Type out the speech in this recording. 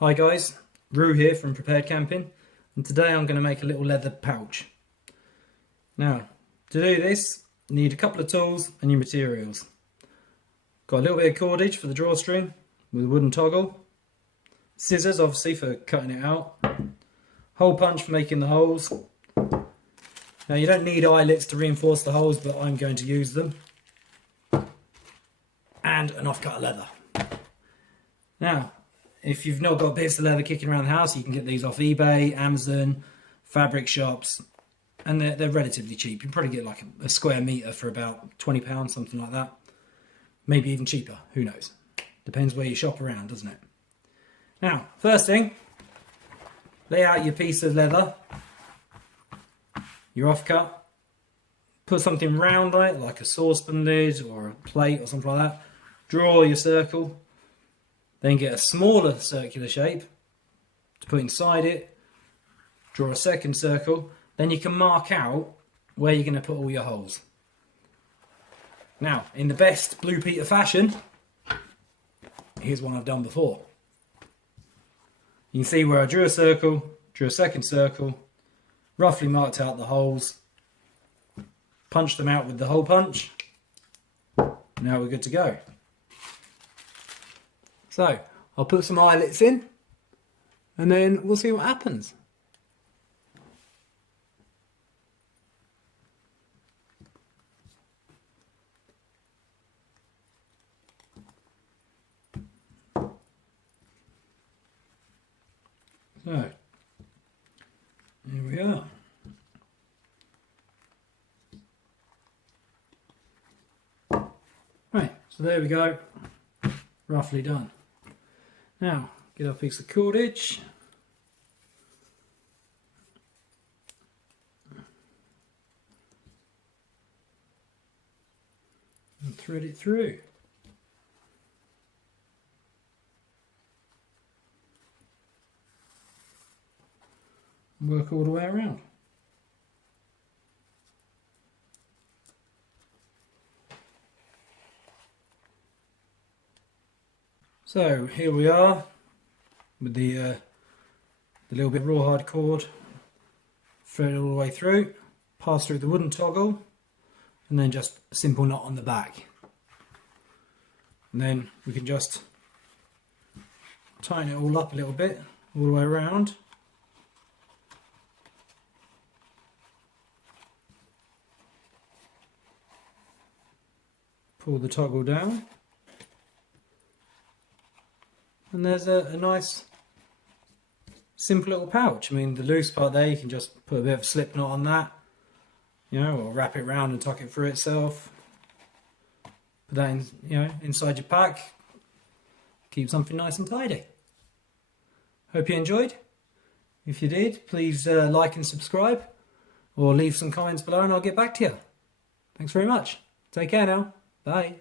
Hi guys, Roo here from Prepared Camping, and today I'm going to make a little leather pouch. Now, to do this, you need a couple of tools and your materials. Got a little bit of cordage for the drawstring with a wooden toggle, scissors obviously for cutting it out, hole punch for making the holes. Now you don't need eyelets to reinforce the holes, but I'm going to use them, and an offcut of leather. Now, if you've not got bits of leather kicking around the house, you can get these off eBay, Amazon, fabric shops, and they're relatively cheap. You can probably get like a square metre for about £20, something like that. Maybe even cheaper, who knows. Depends where you shop around, doesn't it? Now, first thing, lay out your piece of leather, your offcut, put something round on it, like a saucepan lid or a plate or something like that. Draw your circle. Then get a smaller circular shape to put inside it, draw a second circle, then you can mark out where you're going to put all your holes. Now, in the best Blue Peter fashion, here's one I've done before. You can see where I drew a circle, drew a second circle, roughly marked out the holes, punched them out with the hole punch. Now we're good to go. So, I'll put some eyelets in, and then we'll see what happens. So, here we are. Right, so there we go, roughly done. Now, get our piece of cordage, and thread it through. And work all the way around. So here we are with the little bit of rawhide cord, thread it all the way through, pass through the wooden toggle, and then just a simple knot on the back. And then we can just tighten it all up a little bit, all the way around. Pull the toggle down. And there's a nice simple little pouch. I mean, the loose part there, you can just put a bit of a slip knot on that, you know, or wrap it around and tuck it through itself. Put that in, you know, inside your pack. Keep something nice and tidy. Hope you enjoyed. If you did, please like and subscribe, or leave some comments below and I'll get back to you. Thanks very much. Take care now. Bye.